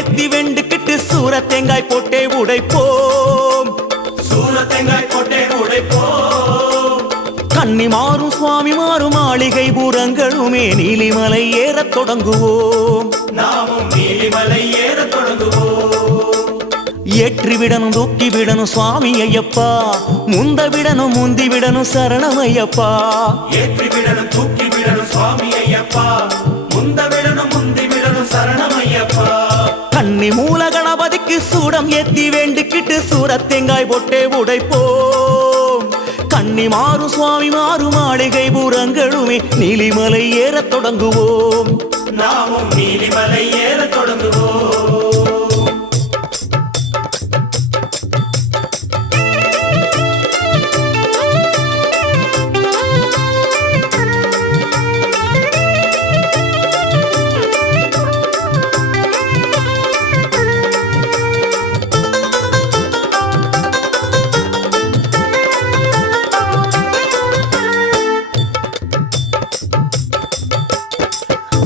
ஏத்தி வெண்டுக்கிட்டு சூர தேங்காய் போட்டே உடைப்போம். சூர தேங்காய் போட்டே உடைப்போம். கன்னி மாறும் சுவாமி மாறும் மாளிகை பூரங்களுமே நீலிமலை ஏறத் தொடங்குவோம். நாமும் நீலிமலை ஏறத் தொடங்குவோம். ஏற்றி விடணும் தூக்கி விடணும் சுவாமி ஐயப்பா, முந்த விடணும் முந்தி விடணும் சரணம் ஐயப்பா. ஏற்றி விடணும் தூக்கி விடணும் சுவாமி ஐயப்பா, முந்த விடணும் முந்தி விடணும் சரணம் ஐயப்பா. கன்னி மூல கணபதிக்கு சூடம் ஏத்தி வேண்டிக்கிட்டு சூர தேங்காய் போட்டே உடைப்போம். கன்னி மாறும் சுவாமி மாறும் மாளிகை பூரங்களுமே நீலிமலை ஏறத் தொடங்குவோம். நாமும் நீலிமலை ஏறத் தொடங்குவோம்.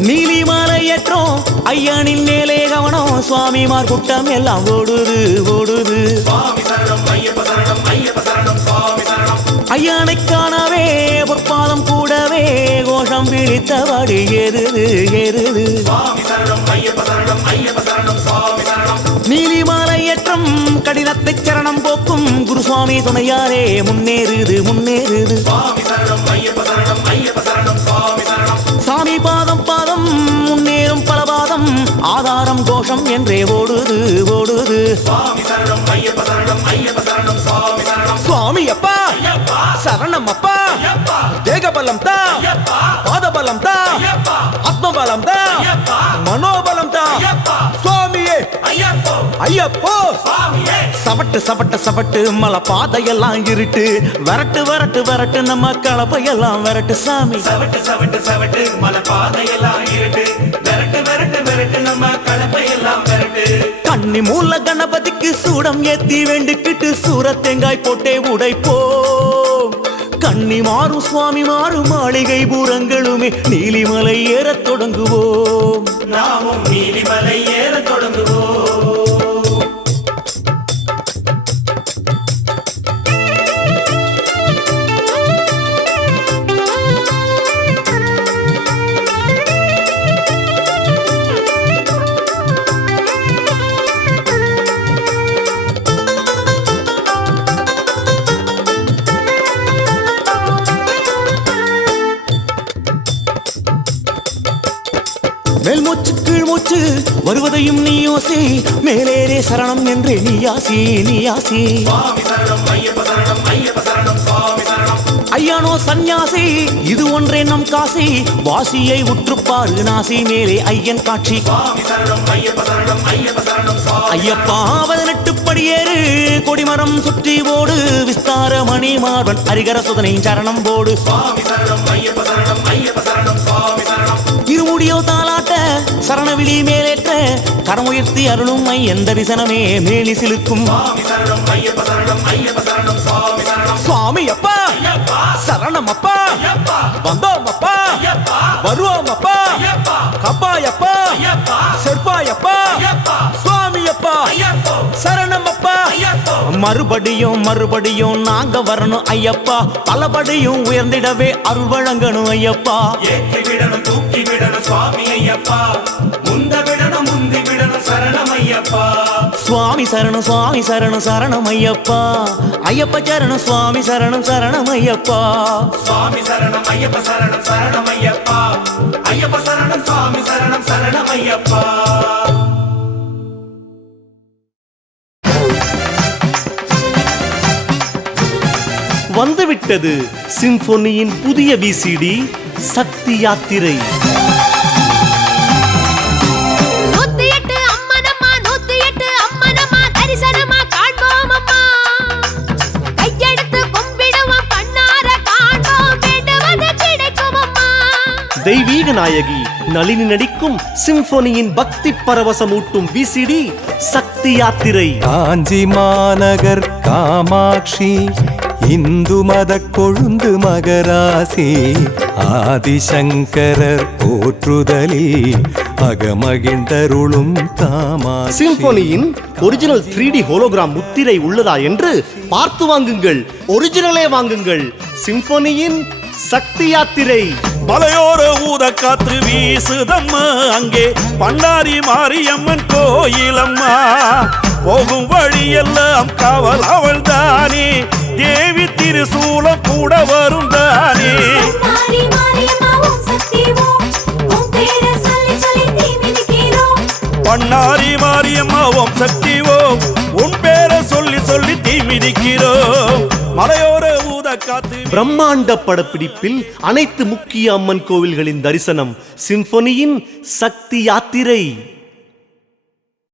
நீலிமலை ஏற்றோம் ஐயனின் மேலே கவனம், சுவாமிமார் கூட்டம் எல்லாம் ஓடுது ஓடுது. சுவாமி சரணம் ஐயப்ப சரணம் ஐயப்ப சரணம் சுவாமி சரணம். ஐயனை காணவே பொற்பாதம் கூடவே கோஷம் விழித்தபடி ஏறுது ஏறுது. சுவாமி சரணம் ஐயப்ப சரணம் ஐயப்ப சரணம் சுவாமி சரணம். நீலிமலை ஏற்றம் கடினத்தை சரணம் போக்கும் குருசுவாமி துணையாரே முன்னேறுது முன்னேறுது. சுவாமி சரணம் ஐயப்ப சரணம் ஐயப்ப சரணம் சுவாமி சரணம். சாமி பாதம் பாதம் முன்னேறும் பல பாதம் ஆதாரம் கோஷம் என்றே ஓடுது ஓடுது. சுவாமி சரணம் ஐயப்ப சரணம் ஐயப்ப சரணம் சுவாமி சரணம். சுவாமி அப்பா ஐயப்பா சரணம் அப்பா, ஐயப்பா தேகபலம் தா, ஐயப்பா பாதபலம் தா, ஐயப்பா ஆத்மபலம் தா, ஐயப்பா மனோபலம் தா. ஐயப்பா சுவாமியே ஐயப்போ ஐயப்போ சுவாமியே. சவட்டு சவட்டு சவட்டு மலை பாதையெல்லாம் இருட்டு, வரட்டு வரட்டு வரட்டு நம்ம கலப்பையெல்லாம் வரட்டு சாமி. சவட்டு சவட்டு சவட்டு மலை பாதையெல்லாம் இருட்டு, விரட்டு விரட்டு விரட்டு நம்ம கலப்பையெல்லாம் விரட்டு. கன்னி மூல கணபதிக்கு சூடம் ஏத்தி வேண்டிக்கிட்டு சூர தேங்காய் போட்டே உடைப்போம். கன்னி மாறும் சுவாமி மாறும் மாளிகை பூரங்களுமே நீலிமலை ஏறத் தொடங்குவோம். நாமும் நீலிமலை ஏறத் தொடங்குவோம். மேல் மூச்சு கீழ் மூச்சு வருவதையும் நீ யோசி, மேலேரே சரணம் என்றே நீயாசி நீயாசி. சுவாமி சரணம் ஐயப்ப சரணம் ஐயப்ப சரணம் சுவாமி சரணம். ஐயானோ சந்நியாசி இது ஒன்றே நம் காசி, வாசியை உற்றுப்பாரு நாசி மேலே ஐயன் காட்சி. சுவாமி சரணம் ஐயப்ப சரணம் ஐயப்ப சரணம் சுவாமி. ஐயப்பா 18 படியேறு கொடிமரம் சுற்றி ஓடு, விஸ்தார மணி மார்பன் அரிகர சுதனை சரணம் போடு. சுவாமி சரணம் ஐயப்ப சரணம் ஐயப்ப சரணம் சுவாமி சரணம். இருமுடியோ தாளாட்ட சரணவிழி மேலேற்ற கரமுயர்த்தி அருளும் ஐயன் தரிசனமே மேலி சிலுக்கும். சுவாமி சரணம் ஐயப்ப சரணம் ஐயப்ப சரணம் சுவாமி சரணம். சுவாமி அப்பா ஐயப்பா சரணம் அப்பா, ஐயப்பா வந்தோம் அப்பா ஐயப்பா வருவோம் அப்பா, ஐயப்பா கப்பாயப்பா ஐயப்பா செற்பாயப்பா ஐயப்பா சுவாமி அப்பா ஐயப்போ சரணம் அப்பா. ஐயப்போ மறுபடியும் மறுபடியும் நாங்க வரணும் ஐயப்பா, பலபடியும் உயர்ந்திடவே அருள் வழங்கணும் ஐயப்பா. ஏற்றி விடணும் தூக்கி விடணும் சுவாமி ஐயப்பா, முந்த விடணும் முந்தி விடணும் சரணம் ஐயப்பா. சுவாமி சரணம் சுவாமி சரணம் சரணம் ஐயப்பா, ஐயப்ப சரணம் சுவாமி சரணம் சரணம் ஐயப்பா. சுவாமி சரணம் ஐயப்ப சரணம் சரணம் ஐயப்பா, ஐயப்ப சரணம் சுவாமி சரணம் சரணம் ஐயப்பா. வந்துவிட்டது சிம்பொனியின் புதிய விசிடி சக்தி யாத்திரை. தெய்வீக நாயகி நளினி நடிக்கும் சிம்பொனியின் பக்தி பரவசமூட்டும் விசிடி சக்தி யாத்திரை. காஞ்சி மாநகர் காமாட்சி இந்து மத கொழுந்து மகராசி ஆதிசங்கரர் போற்றுதலில் அகமகிழ்ந்தருளும் காமாட்சி. சிம்போனியின் ஒரிஜினல் 3D ஹோலோகிராம் முத்திரை உள்ளதா என்று பார்த்து வாங்குங்கள். ஒரிஜினலே வாங்குங்கள். சிம்போனியின் சக்தி யாத்திரை. மலையோர ஊத காத்து வீசுதம்மா, அங்கே பண்ணாரி மாரியம்மன் கோயிலம்மா. போகும் வழியெல்லாம் காவல் அவள் தானே, தேவி திருசூலம் கூட வரும் தானே. பண்ணாரி மாரியம்மா ஓம் சக்தி ஓம், உன் பேரை சொல்லி சொல்லி தீ மிதிக்கிறோம். மலையோர ஊத காத்து. பிரம்மாண்ட படப்பிடிப்பில் அனைத்து முக்கிய அம்மன் கோவில்களின் தரிசனம். சிம்போனியின் சக்தி யாத்திரை.